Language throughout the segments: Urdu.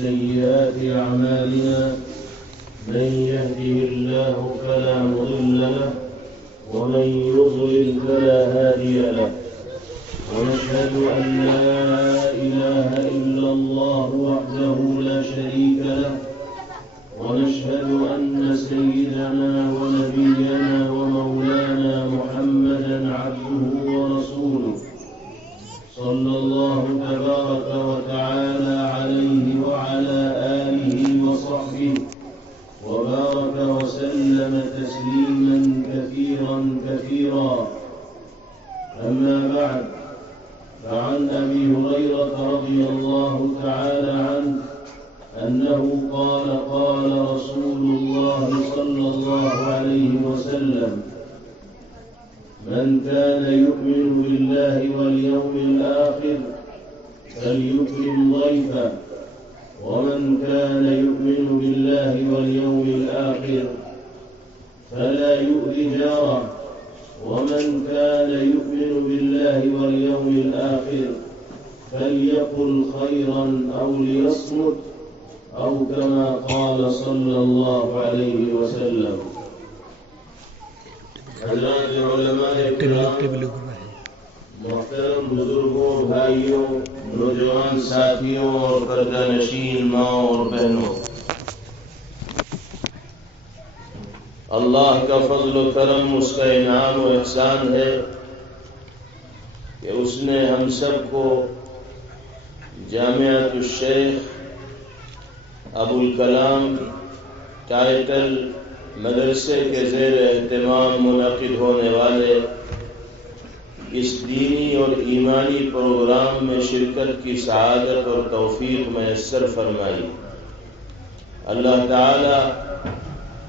سيئات أعمالنا من يهده الله فلا مضل له ومن يضلل فلا هادي له ونشهد أن لا إله إلا الله وحده لا شريك له ونشهد أن سيدنا ونبينا ومولانا محمدا عبده ورسوله صلى الله تبارك وتعالى عليه وعلى آله وصحبه وبارك وسلم تسليما كثيرا كثيرا. أما بعد، فعن أبي هريرة رضي الله تعالى عنه أنه قال قال رسول الله صلى الله عليه وسلم: من كان يؤمن بالله واليوم الآخر فليكرم ضيفه، ومن كان يؤمن بالله واليوم الآخر فلا يؤذ جاره، ومن كان يؤمن بالله واليوم الآخر فليقل خيرا أو ليصمت، أو كما قال صلى الله عليه وسلم. حضرات علماء کرام، محترم بزرگوں، بھائیوں، نوجوان ساتھیوں اور پردہ نشین ماں اور بہنوں، اللہ کا فضل و کرم، اس کا انعام و احسان ہے کہ اس نے ہم سب کو جامعۃ الشیخ ابو الکلام ٹائٹل مدرسے کے زیر اہتمام منعقد ہونے والے اس دینی اور ایمانی پروگرام میں شرکت کی سعادت اور توفیق میسر فرمائی۔ اللہ تعالی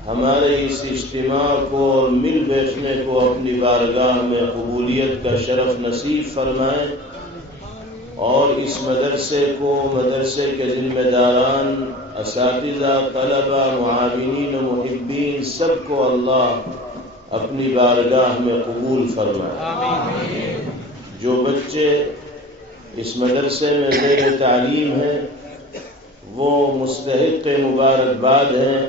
ہمارے اس اجتماع کو اور مل بیٹھنے کو اپنی بارگاہ میں قبولیت کا شرف نصیب فرمائے، اور اس مدرسے کو، مدرسے کے ذمہ داران، اساتذہ، طلبہ، معاونین و محبین سب کو اللہ اپنی بارگاہ میں قبول فرمائے۔ جو بچے اس مدرسے میں زیر تعلیم ہیں وہ مستحق مبارکباد ہیں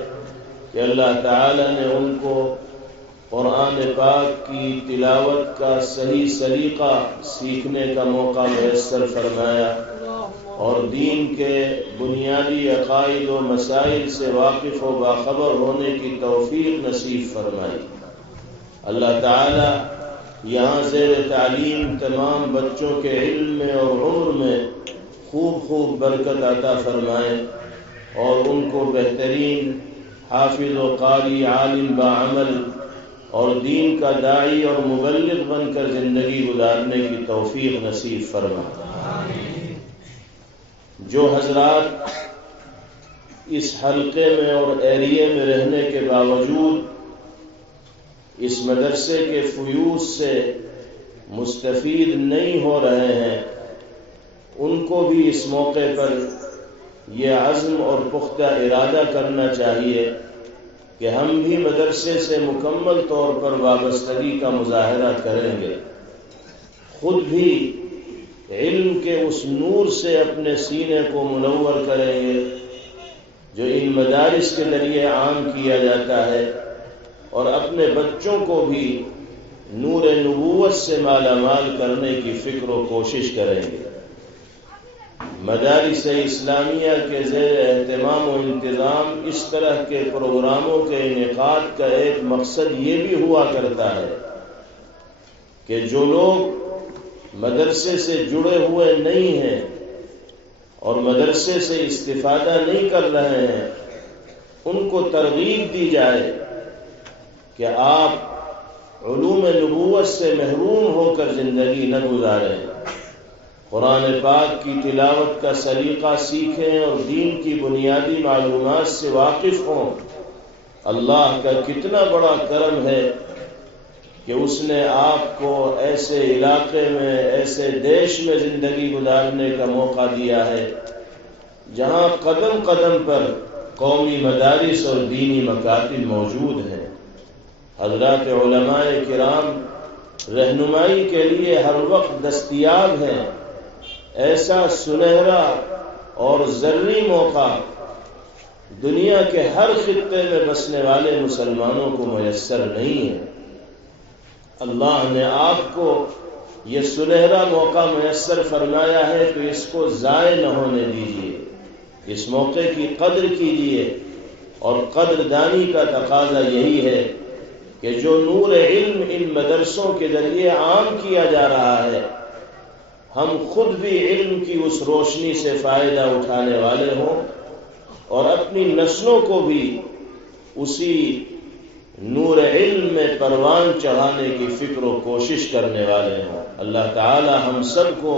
کہ اللہ تعالی نے ان کو قرآن پاک کی تلاوت کا صحیح سلیقہ سیکھنے کا موقع میسر فرمایا، اور دین کے بنیادی عقائد و مسائل سے واقف و باخبر ہونے کی توفیق نصیب فرمائی۔ اللہ تعالی یہاں زیر تعلیم تمام بچوں کے علم میں اور عمر میں خوب خوب برکت عطا فرمائے، اور ان کو بہترین حافظ و قاری، عالم باعمل اور دین کا داعی اور مبلغ بن کر زندگی گزارنے کی توفیق نصیب فرمائے۔ جو حضرات اس حلقے میں اور ایریے میں رہنے کے باوجود اس مدرسے کے فیوض سے مستفید نہیں ہو رہے ہیں، ان کو بھی اس موقع پر یہ عزم اور پختہ ارادہ کرنا چاہیے کہ ہم بھی مدرسے سے مکمل طور پر وابستگی کا مظاہرہ کریں گے، خود بھی علم کے اس نور سے اپنے سینے کو منور کریں گے جو ان مدارس کے ذریعے عام کیا جاتا ہے، اور اپنے بچوں کو بھی نور نبوت سے مالا مال کرنے کی فکر و کوشش کریں گے۔ مدارس اسلامیہ کے زیر اہتمام و انتظام اس طرح کے پروگراموں کے انعقاد کا ایک مقصد یہ بھی ہوا کرتا ہے کہ جو لوگ مدرسے سے جڑے ہوئے نہیں ہیں اور مدرسے سے استفادہ نہیں کر رہے ہیں، ان کو ترغیب دی جائے کہ آپ علوم نبوت سے محروم ہو کر زندگی نہ گزاریں، قرآن پاک کی تلاوت کا سلیقہ سیکھیں اور دین کی بنیادی معلومات سے واقف ہوں۔ اللہ کا کتنا بڑا کرم ہے کہ اس نے آپ کو ایسے علاقے میں، ایسے دیش میں زندگی گزارنے کا موقع دیا ہے جہاں قدم قدم پر قومی مدارس اور دینی مکاتب موجود ہیں۔ حضرات علماء کرام رہنمائی کے لیے ہر وقت دستیاب ہیں۔ ایسا سنہرا اور ذرّی موقع دنیا کے ہر خطے میں بسنے والے مسلمانوں کو میسر نہیں ہے۔ اللہ نے آپ کو یہ سنہرا موقع میسر فرمایا ہے تو اس کو ضائع نہ ہونے دیجیے، اس موقع کی قدر کیجیے۔ اور قدردانی کا تقاضا یہی ہے کہ جو نور علم ان مدرسوں کے ذریعے عام کیا جا رہا ہے، ہم خود بھی علم کی اس روشنی سے فائدہ اٹھانے والے ہوں اور اپنی نسلوں کو بھی اسی نور علم میں پروان چڑھانے کی فکر و کوشش کرنے والے ہوں۔ اللہ تعالی ہم سب کو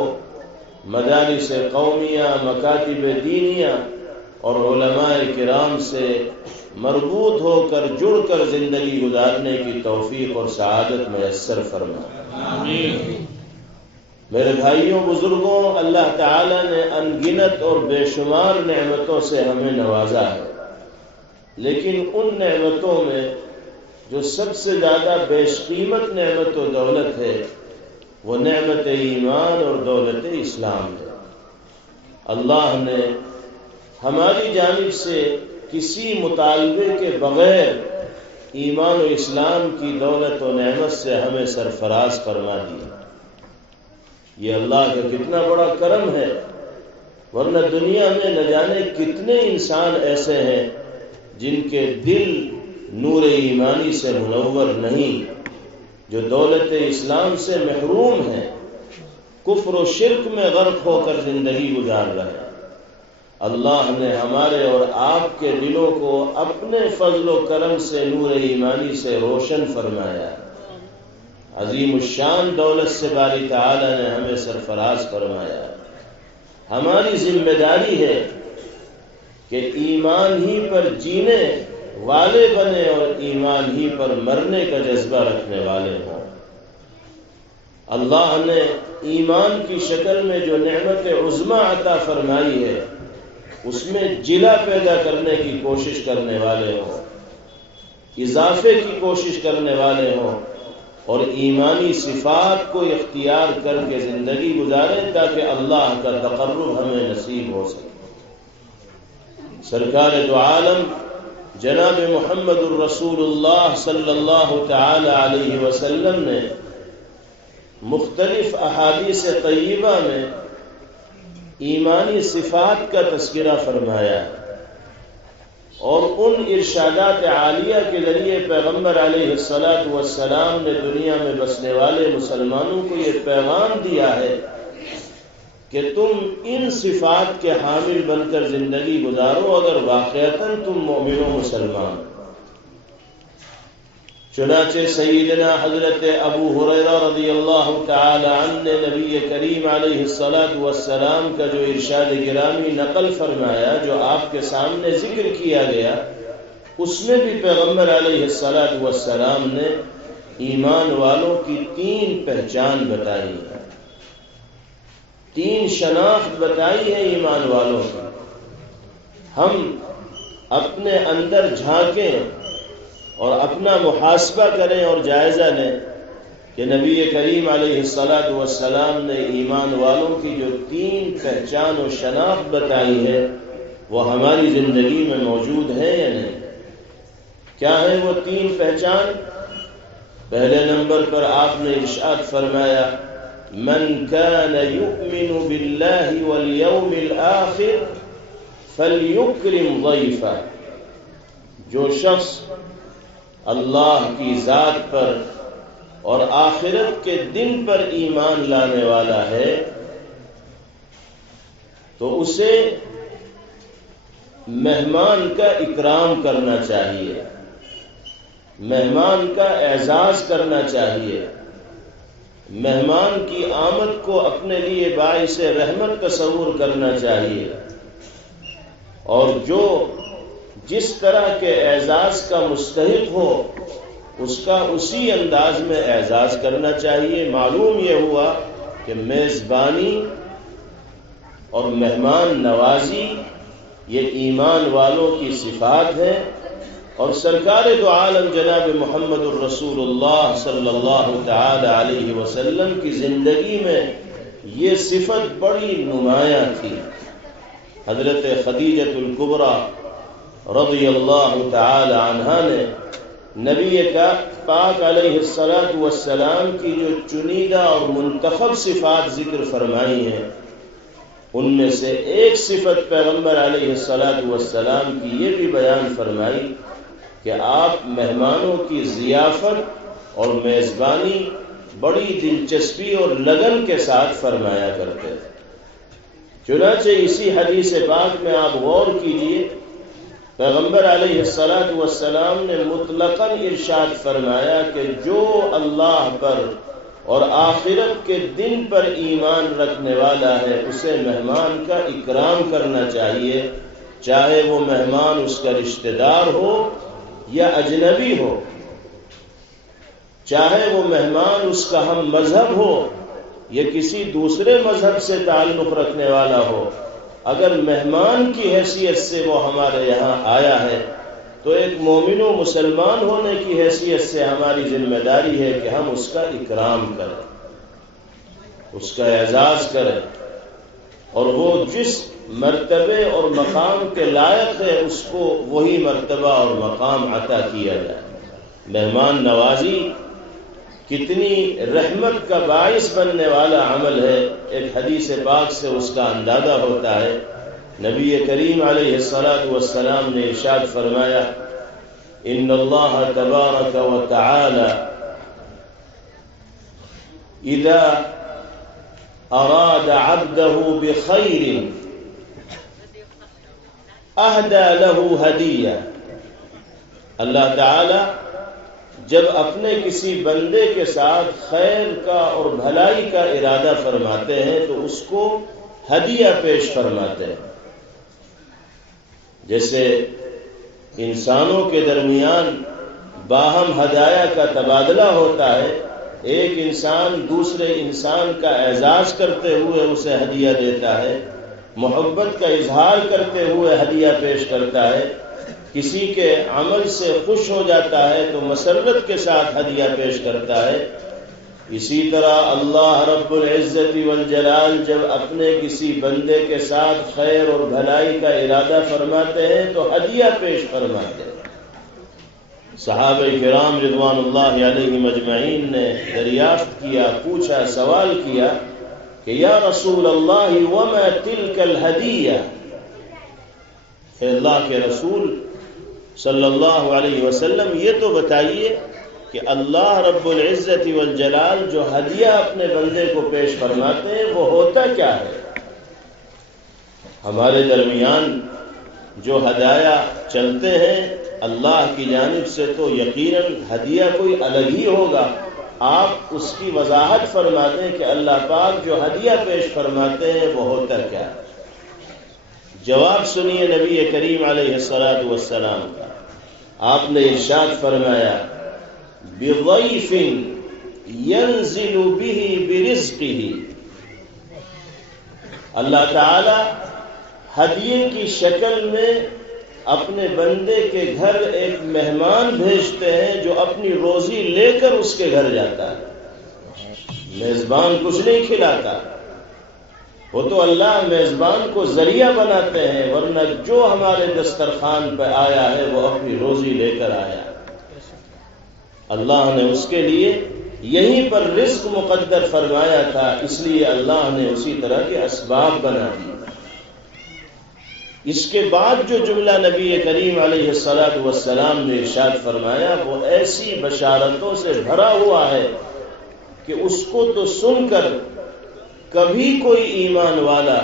مدارس قومیہ، مکاتب دینیہ اور علماء کرام سے مربوط ہو کر جڑ کر زندگی گزارنے کی توفیق اور سعادت میسر فرمائے۔ آمین۔ میرے بھائیوں بزرگوں، اللہ تعالی نے انگنت اور بے شمار نعمتوں سے ہمیں نوازا ہے، لیکن ان نعمتوں میں جو سب سے زیادہ بیش قیمت نعمت و دولت ہے وہ نعمت ایمان اور دولت اسلام ہے۔ اللہ نے ہماری جانب سے کسی مطالبے کے بغیر ایمان و اسلام کی دولت و نعمت سے ہمیں سرفراز فرما دی۔ یہ اللہ کا کتنا بڑا کرم ہے، ورنہ دنیا میں نہ جانے کتنے انسان ایسے ہیں جن کے دل نور ایمانی سے منور نہیں، جو دولت اسلام سے محروم ہیں، کفر و شرک میں غرق ہو کر زندگی گزار رہے ہیں۔ اللہ نے ہمارے اور آپ کے دلوں کو اپنے فضل و کرم سے نور ایمانی سے روشن فرمایا۔ عظیم الشان دولت سے باری تعالی نے ہمیں سرفراز فرمایا۔ ہماری ذمہ داری ہے کہ ایمان ہی پر جینے والے بنے اور ایمان ہی پر مرنے کا جذبہ رکھنے والے ہوں۔ اللہ نے ایمان کی شکل میں جو نعمت عظمیٰ عطا فرمائی ہے اس میں جلا پیدا کرنے کی کوشش کرنے والے ہوں، اضافے کی کوشش کرنے والے ہوں اور ایمانی صفات کو اختیار کر کے زندگی گزاریں تاکہ اللہ کا تقرب ہمیں نصیب ہو سکے۔ سرکار دو عالم جناب محمد الرسول اللہ صلی اللہ تعالی علیہ وسلم نے مختلف احادیث طیبہ میں ایمانی صفات کا تذکرہ فرمایا اور ان ارشادات عالیہ کے ذریعے پیغمبر علیہ الصلاۃ والسلام نے دنیا میں بسنے والے مسلمانوں کو یہ پیغام دیا ہے کہ تم ان صفات کے حامل بن کر زندگی گزارو اگر واقعتاً تم مومن و مسلمان۔ چنانچہ سیدنا حضرت ابو ہریرہ رضی اللہ تعالی عنہ نے نبی کریم علیہ الصلاۃ والسلام کا جو ارشاد گرامی نقل فرمایا، جو آپ کے سامنے ذکر کیا گیا، اس میں بھی پیغمبر علیہ الصلاۃ والسلام نے ایمان والوں کی 3 پہچان بتائی ہے، 3 شناخت بتائی ہے ایمان والوں کی۔ ہم اپنے اندر جھانکیں اور اپنا محاسبہ کریں اور جائزہ لیں کہ نبی کریم علیہ الصلاۃ والسلام نے ایمان والوں کی جو 3 پہچان و شناخت بتائی ہے وہ ہماری زندگی میں موجود ہے یا نہیں۔ کیا ہے وہ 3 پہچان؟ پہلے نمبر پر آپ نے ارشاد فرمایا، من كان يؤمن بالله واليوم الآخر فليكرم ضيفه، جو شخص اللہ کی ذات پر اور آخرت کے دن پر ایمان لانے والا ہے تو اسے مہمان کا اکرام کرنا چاہیے، مہمان کا اعزاز کرنا چاہیے، مہمان کی آمد کو اپنے لیے باعث رحمت تصور کرنا چاہیے، اور جو جس طرح کے اعزاز کا مستحق ہو اس کا اسی انداز میں اعزاز کرنا چاہیے۔ معلوم یہ ہوا کہ میزبانی اور مہمان نوازی یہ ایمان والوں کی صفات ہے، اور سرکار دو عالم جناب محمد الرسول اللہ صلی اللہ تعالی علیہ وسلم کی زندگی میں یہ صفت بڑی نمایاں تھی۔ حضرت خدیجۃ الکبریٰ رضی اللہ تعالی عنہا نے نبی پاک علیہ السلام کی جو چنیدہ اور منتخب صفات ذکر فرمائی ہیں، ان میں سے ایک صفت پیغمبر علیہ السلام کی یہ بھی بیان فرمائی کہ آپ مہمانوں کی ضیافت اور میزبانی بڑی دلچسپی اور لگن کے ساتھ فرمایا کرتے تھے۔ چنانچہ اسی حدیث پاک میں آپ غور کیجئے، پیغمبر علیہ السلام نے مطلقاً ارشاد فرمایا کہ جو اللہ پر اور آخرت کے دن پر ایمان رکھنے والا ہے اسے مہمان کا اکرام کرنا چاہیے، چاہے وہ مہمان اس کا رشتہ دار ہو یا اجنبی ہو، چاہے وہ مہمان اس کا ہم مذہب ہو یا کسی دوسرے مذہب سے تعلق رکھنے والا ہو، اگر مہمان کی حیثیت سے وہ ہمارے یہاں آیا ہے تو ایک مومن و مسلمان ہونے کی حیثیت سے ہماری ذمہ داری ہے کہ ہم اس کا اکرام کریں، اس کا اعزاز کریں، اور وہ جس مرتبے اور مقام کے لائق ہے اس کو وہی مرتبہ اور مقام عطا کیا جائے۔ مہمان نوازی کتنی رحمت کا باعث بننے والا عمل ہے، ایک حدیث پاک سے اس کا اندازہ ہوتا ہے۔ نبی کریم علیہ السلام نے ارشاد فرمایا، ان اللہ تبارک و تعالی اذا اراد عبده بخیر اہدى له ہدیہ۔ اللہ تعالی جب اپنے کسی بندے کے ساتھ خیر کا اور بھلائی کا ارادہ فرماتے ہیں تو اس کو ہدیہ پیش فرماتے ہیں۔ جیسے انسانوں کے درمیان باہم ہدایہ کا تبادلہ ہوتا ہے، ایک انسان دوسرے انسان کا اعزاز کرتے ہوئے اسے ہدیہ دیتا ہے، محبت کا اظہار کرتے ہوئے ہدیہ پیش کرتا ہے، کسی کے عمل سے خوش ہو جاتا ہے تو مسرت کے ساتھ ہدیہ پیش کرتا ہے۔ اسی طرح اللہ رب العزت والجلال جب اپنے کسی بندے کے ساتھ خیر اور بھلائی کا ارادہ فرماتے ہیں تو ہدیہ پیش فرماتے ہیں۔ صحابہ کرام رضوان اللہ علیہم اجمعین نے دریافت کیا، پوچھا، سوال کیا کہ یا رسول اللہ وما تلک الہدیہ، اے اللہ کے رسول صلی اللہ علیہ وسلم یہ تو بتائیے کہ اللہ رب العزت والجلال جو ہدیہ اپنے بندے کو پیش فرماتے ہیں وہ ہوتا کیا ہے؟ ہمارے درمیان جو ہدایہ چلتے ہیں اللہ کی جانب سے تو یقیناً ہدیہ کوئی الگ ہی ہوگا، آپ اس کی وضاحت فرما دیں کہ اللہ پاک جو ہدیہ پیش فرماتے ہیں وہ ہوتا کیا ہے؟ جواب سنیے نبی کریم علیہ السلام کا۔ آپ نے ارشاد فرمایا، بِضَيْفٍ يَنزِلُ بِهِ بِرِزْقِهِ، اللہ تعالی ہدیے کی شکل میں اپنے بندے کے گھر ایک مہمان بھیجتے ہیں جو اپنی روزی لے کر اس کے گھر جاتا ہے۔ میزبان کچھ نہیں کھلاتا، وہ تو اللہ میزبان کو ذریعہ بناتے ہیں، ورنہ جو ہمارے دسترخوان پہ آیا ہے وہ اپنی روزی لے کر آیا۔ اللہ نے اس کے لیے یہیں پر رزق مقدر فرمایا تھا، اس لیے اللہ نے اسی طرح کے اسباب بنا دیے۔ اس کے بعد جو جملہ نبی کریم علیہ السلام نے ارشاد فرمایا وہ ایسی بشارتوں سے بھرا ہوا ہے کہ اس کو تو سن کر کبھی کوئی ایمان والا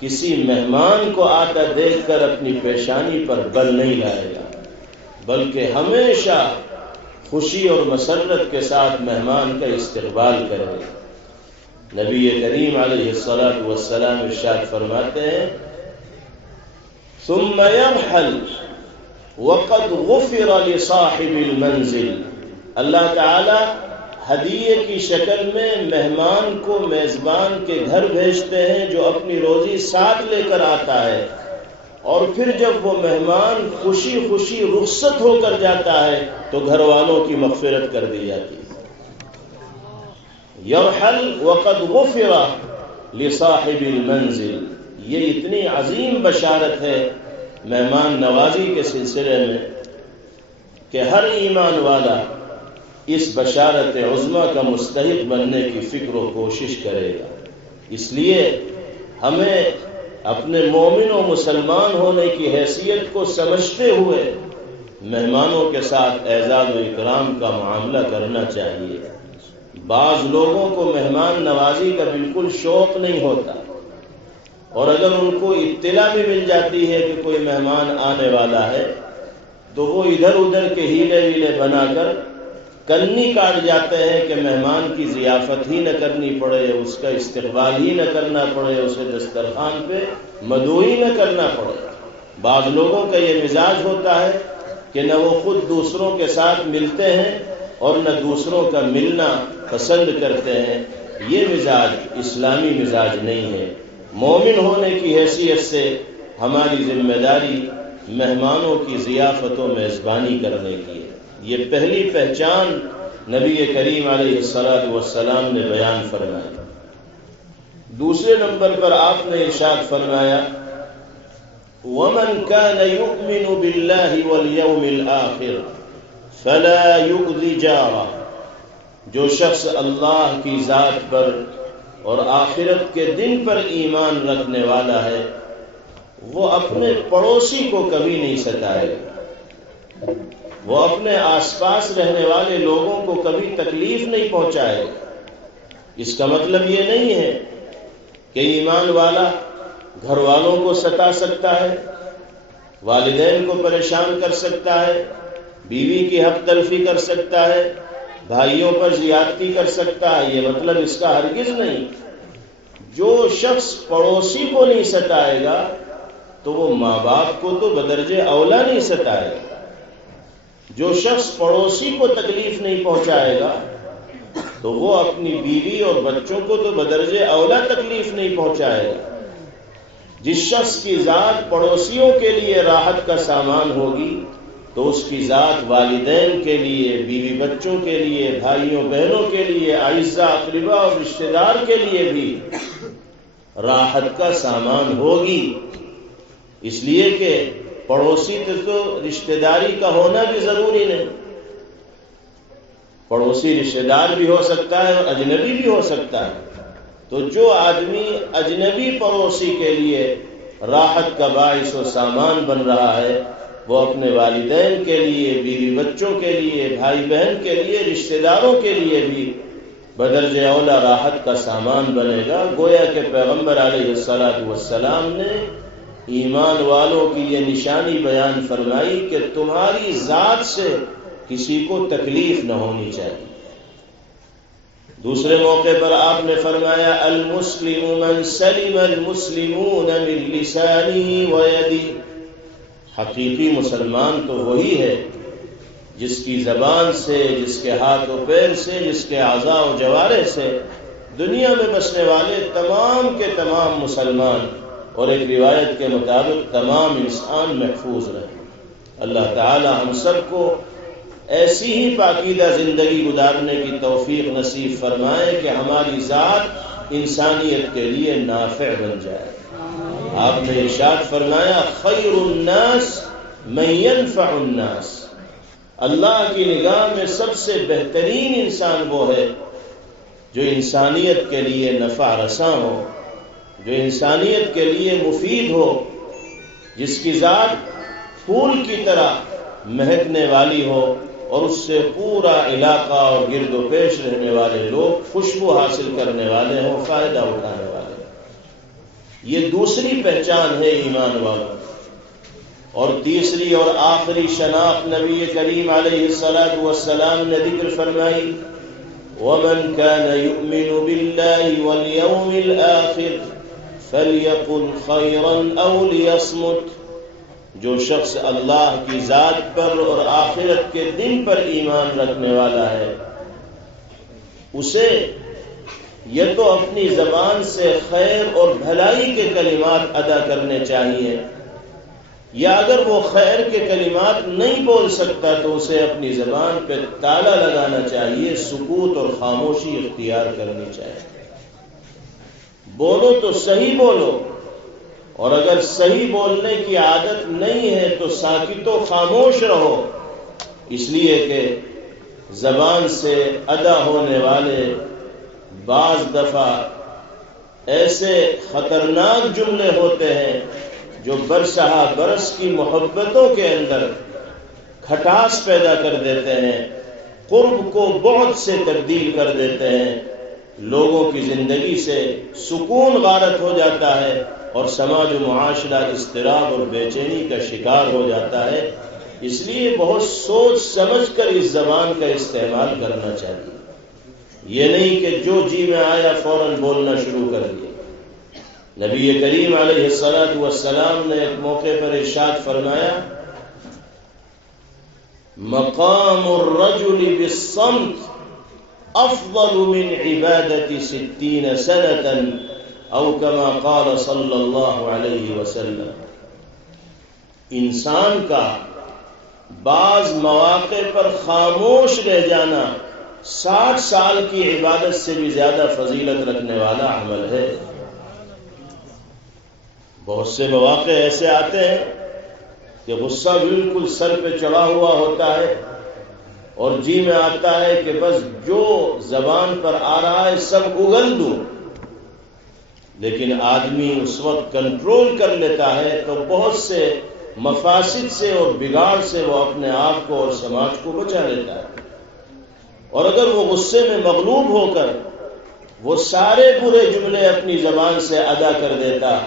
کسی مہمان کو آتا دیکھ کر اپنی پیشانی پر بل نہیں لائے گا، بلکہ ہمیشہ خوشی اور مسرت کے ساتھ مہمان کا استقبال کرے گا۔ نبی کریم علیہ السلام ارشاد فرماتے ہیں، ثم يرحل وقد غفر لصاحب المنزل، اللہ تعالی ہدیے کی شکل میں مہمان کو میزبان کے گھر بھیجتے ہیں جو اپنی روزی ساتھ لے کر آتا ہے، اور پھر جب وہ مہمان خوشی خوشی رخصت ہو کر جاتا ہے تو گھر والوں کی مغفرت کر دی جاتی ہے۔ یرحل وقد غفر لصاحب المنزل، یہ اتنی عظیم بشارت ہے مہمان نوازی کے سلسلے میں کہ ہر ایمان والا اس بشارت عظمیٰ کا مستحق بننے کی فکر و کوشش کرے گا۔ اس لیے ہمیں اپنے مومن و مسلمان ہونے کی حیثیت کو سمجھتے ہوئے مہمانوں کے ساتھ اعزاز و اکرام کا معاملہ کرنا چاہیے۔ بعض لوگوں کو مہمان نوازی کا بالکل شوق نہیں ہوتا، اور اگر ان کو اطلاع بھی مل جاتی ہے کہ کوئی مہمان آنے والا ہے تو وہ ادھر ادھر کے ہیلے ویلے بنا کر کنی کاٹ جاتے ہیں کہ مہمان کی ضیافت ہی نہ کرنی پڑے، اس کا استقبال ہی نہ کرنا پڑے، اسے دسترخوان پہ مدعو ہی نہ کرنا پڑے۔ بعض لوگوں کا یہ مزاج ہوتا ہے کہ نہ وہ خود دوسروں کے ساتھ ملتے ہیں اور نہ دوسروں کا ملنا پسند کرتے ہیں۔ یہ مزاج اسلامی مزاج نہیں ہے۔ مومن ہونے کی حیثیت سے ہماری ذمہ داری مہمانوں کی ضیافت و میزبانی کرنے کی ہے۔ یہ پہلی پہچان نبی کریم علیہ الصلوۃ والسلام نے بیان فرمائی۔ دوسرے نمبر پر آپ نے ارشاد فرمایا وَمَنْ كَانَ يُؤْمِنُ بِاللَّهِ وَالْيَوْمِ الْآخِرِ فَلَا يُؤْذِ جَارَهُ، جو شخص اللہ کی ذات پر اور آخرت کے دن پر ایمان رکھنے والا ہے وہ اپنے پڑوسی کو کبھی نہیں ستائے گا، وہ اپنے آس پاس رہنے والے لوگوں کو کبھی تکلیف نہیں پہنچائے گا۔ اس کا مطلب یہ نہیں ہے کہ ایمان والا گھر والوں کو ستا سکتا ہے، والدین کو پریشان کر سکتا ہے، بیوی کی حق تلفی کر سکتا ہے، بھائیوں پر زیادتی کر سکتا ہے، یہ مطلب اس کا ہرگز نہیں۔ جو شخص پڑوسی کو نہیں ستائے گا تو وہ ماں باپ کو تو بدرجہ اولا نہیں ستائے گا۔ جو شخص پڑوسی کو تکلیف نہیں پہنچائے گا تو وہ اپنی بیوی اور بچوں کو تو بدرجہ اولا تکلیف نہیں پہنچائے گا۔ جس شخص کی ذات پڑوسیوں کے لیے راحت کا سامان ہوگی تو اس کی ذات والدین کے لیے، بیوی بچوں کے لیے، بھائیوں بہنوں کے لیے، اعزاء اقربا اور رشتہ دار کے لیے بھی راحت کا سامان ہوگی۔ اس لیے کہ پڑوسی تو رشتہ داری کا ہونا بھی ضروری نہیں، پڑوسی رشتہ دار بھی ہو سکتا ہے اور اجنبی بھی ہو سکتا ہے۔ تو جو آدمی اجنبی پڑوسی کے لیے راحت کا باعث و سامان بن رہا ہے وہ اپنے والدین کے لیے، بیوی بچوں کے لیے، بھائی بہن کے لیے، رشتہ داروں کے لیے بھی بدرجہ اولا راحت کا سامان بنے گا۔ گویا کہ پیغمبر علیہ الصلوۃ والسلام نے ایمان والوں کی یہ نشانی بیان فرمائی کہ تمہاری ذات سے کسی کو تکلیف نہ ہونی چاہیے۔ دوسرے موقع پر آپ نے فرمایا المسلم من سلم المسلمون من لسانه ويده، حقیقی مسلمان تو وہی ہے جس کی زبان سے، جس کے ہاتھ و پیر سے، جس کے اعضاء و جوارح سے دنیا میں بسنے والے تمام کے تمام مسلمان اور ایک روایت کے مطابق تمام انسان محفوظ رہے۔ اللہ تعالی ہم سب کو ایسی ہی پاکیزہ زندگی گزارنے کی توفیق نصیب فرمائے کہ ہماری ذات انسانیت کے لیے نافع بن جائے۔ آپ نے ارشاد فرمایا خیر الناس من ينفع الناس، اللہ کی نگاہ میں سب سے بہترین انسان وہ ہے جو انسانیت کے لیے نفع رساں ہو، جو انسانیت کے لیے مفید ہو، جس کی ذات پھول کی طرح مہکنے والی ہو اور اس سے پورا علاقہ اور گرد و پیش رہنے والے لوگ خوشبو حاصل کرنے والے ہوں، فائدہ اٹھانے والے ہوں۔ یہ دوسری پہچان ہے ایمان والوں۔ اور تیسری اور آخری شناخت نبی کریم علیہ الصلوۃ والسلام نے ذکر فرمائی وَمَنْ كَانَ يُؤْمِنُ بِاللَّهِ وَالْيَوْمِ الْآخِرِ فَلْيَقُلْ خَيْرًا أَوْ لِيَصْمُتْ، جو شخص اللہ کی ذات پر اور آخرت کے دن پر ایمان رکھنے والا ہے اسے یہ تو اپنی زبان سے خیر اور بھلائی کے کلمات ادا کرنے چاہیے، یا اگر وہ خیر کے کلمات نہیں بول سکتا تو اسے اپنی زبان پہ تالا لگانا چاہیے، سکوت اور خاموشی اختیار کرنی چاہیے۔ بولو تو صحیح بولو، اور اگر صحیح بولنے کی عادت نہیں ہے تو ساکت و خاموش رہو، اس لیے کہ زبان سے ادا ہونے والے بعض دفعہ ایسے خطرناک جملے ہوتے ہیں جو برسہ برس کی محبتوں کے اندر کھٹاس پیدا کر دیتے ہیں، قرب کو بعد سے تبدیل کر دیتے ہیں، لوگوں کی زندگی سے سکون غارت ہو جاتا ہے اور سماج و معاشرہ اضطراب اور بے چینی کا شکار ہو جاتا ہے۔ اس لیے بہت سوچ سمجھ کر اس زبان کا استعمال کرنا چاہیے، یہ نہیں کہ جو جی میں آیا فوراً بولنا شروع کر دیا۔ نبی کریم علیہ السلام نے ایک موقع پر ارشاد فرمایا، مقام الرجل بالصمت افضل من عبادت 60 سنة او کما قال صلی اللہ علیہ وسلم۔ انسان کا بعض مواقع پر خاموش رہ جانا 60 سال کی عبادت سے بھی زیادہ فضیلت رکھنے والا عمل ہے۔ بہت سے مواقع ایسے آتے ہیں کہ غصہ بالکل سر پہ چڑھا ہوا ہوتا ہے اور جی میں آتا ہے کہ بس جو زبان پر آ رہا ہے سب اگل دوں، لیکن آدمی اس وقت کنٹرول کر لیتا ہے تو بہت سے مفاسد سے اور بگاڑ سے وہ اپنے آپ کو اور سماج کو بچا لیتا ہے۔ اور اگر وہ غصے میں مغلوب ہو کر وہ سارے برے جملے اپنی زبان سے ادا کر دیتا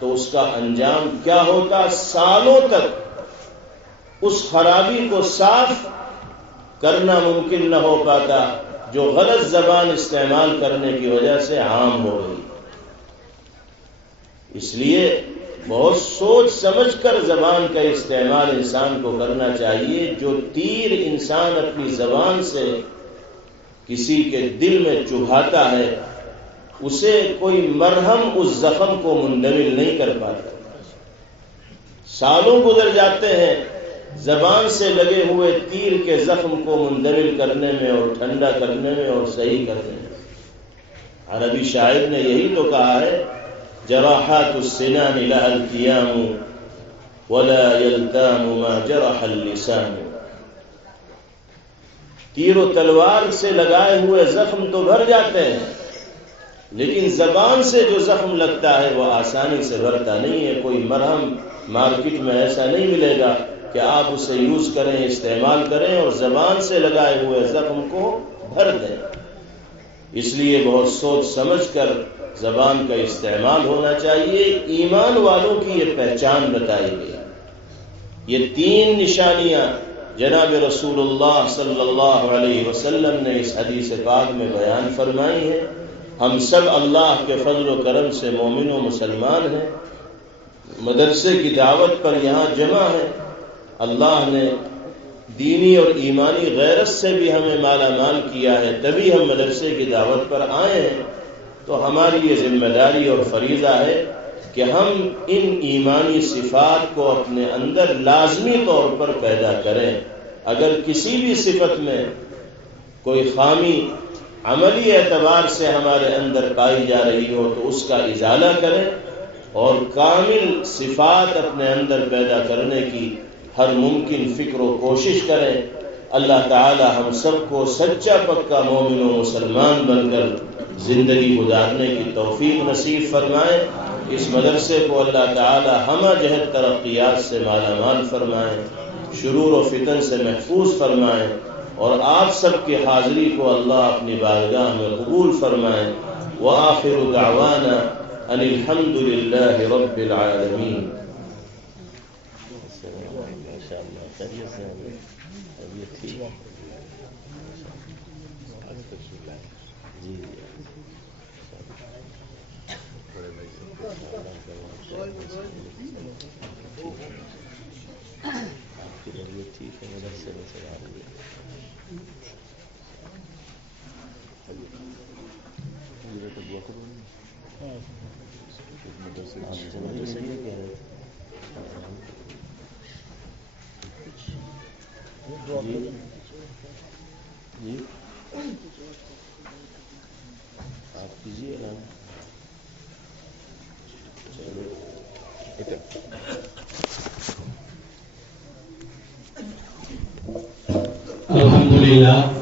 تو اس کا انجام کیا ہوتا؟ سالوں تک اس خرابی کو صاف کرنا ممکن نہ ہو پاتا جو غلط زبان استعمال کرنے کی وجہ سے عام ہو گئی۔ اس لیے بہت سوچ سمجھ کر زبان کا استعمال انسان کو کرنا چاہیے۔ جو تیر انسان اپنی زبان سے کسی کے دل میں چبھاتا ہے اسے کوئی مرہم اس زخم کو مندمل نہیں کر پاتا۔ سالوں گزر جاتے ہیں زبان سے لگے ہوئے تیر کے زخم کو مندمل کرنے میں اور ٹھنڈا کرنے میں اور صحیح کرنے میں۔ عربی شاعر نے یہی تو کہا ہے، جراحات السنان لها التیام ولا یلتام ما جرح اللسان۔ تیر و تلوار سے لگائے ہوئے زخم تو بھر جاتے ہیں، لیکن زبان سے جو زخم لگتا ہے وہ آسانی سے بھرتا نہیں ہے۔ کوئی مرہم مارکیٹ میں ایسا نہیں ملے گا کہ آپ اسے یوز کریں، استعمال کریں اور زبان سے لگائے ہوئے زخم کو بھر دیں۔ اس لیے بہت سوچ سمجھ کر زبان کا استعمال ہونا چاہیے۔ ایمان والوں کی یہ پہچان بتائی گئی۔ یہ 3 نشانیاں جناب رسول اللہ صلی اللہ علیہ وسلم نے اس حدیث پاک میں بیان فرمائی ہیں۔ ہم سب اللہ کے فضل و کرم سے مومن و مسلمان ہیں، مدرسے کی دعوت پر یہاں جمع ہیں۔ اللہ نے دینی اور ایمانی غیرت سے بھی ہمیں مالا مال کیا ہے، تبھی ہم مدرسے کی دعوت پر آئے ہیں۔ تو ہماری یہ ذمہ داری اور فریضہ ہے کہ ہم ان ایمانی صفات کو اپنے اندر لازمی طور پر پیدا کریں۔ اگر کسی بھی صفت میں کوئی خامی عملی اعتبار سے ہمارے اندر پائی جا رہی ہو تو اس کا ازالہ کریں اور کامل صفات اپنے اندر پیدا کرنے کی ہر ممکن فکر و کوشش کریں۔ اللہ تعالی ہم سب کو سچا پکا مومن و مسلمان بن کر زندگی گزارنے کی توفیق نصیب فرمائے۔ اس مدرسے کو اللہ تعالی ہمہ جہت ترقیات سے مالا مال فرمائے، شرور و فتن سے محفوظ فرمائے، اور آپ سب کی حاضری کو اللہ اپنی بارگاہ میں قبول فرمائے۔ وآخر دعوانا ان الحمد للہ رب العالمین۔ جی آپ کیجیے نا، چلو الحمدللہ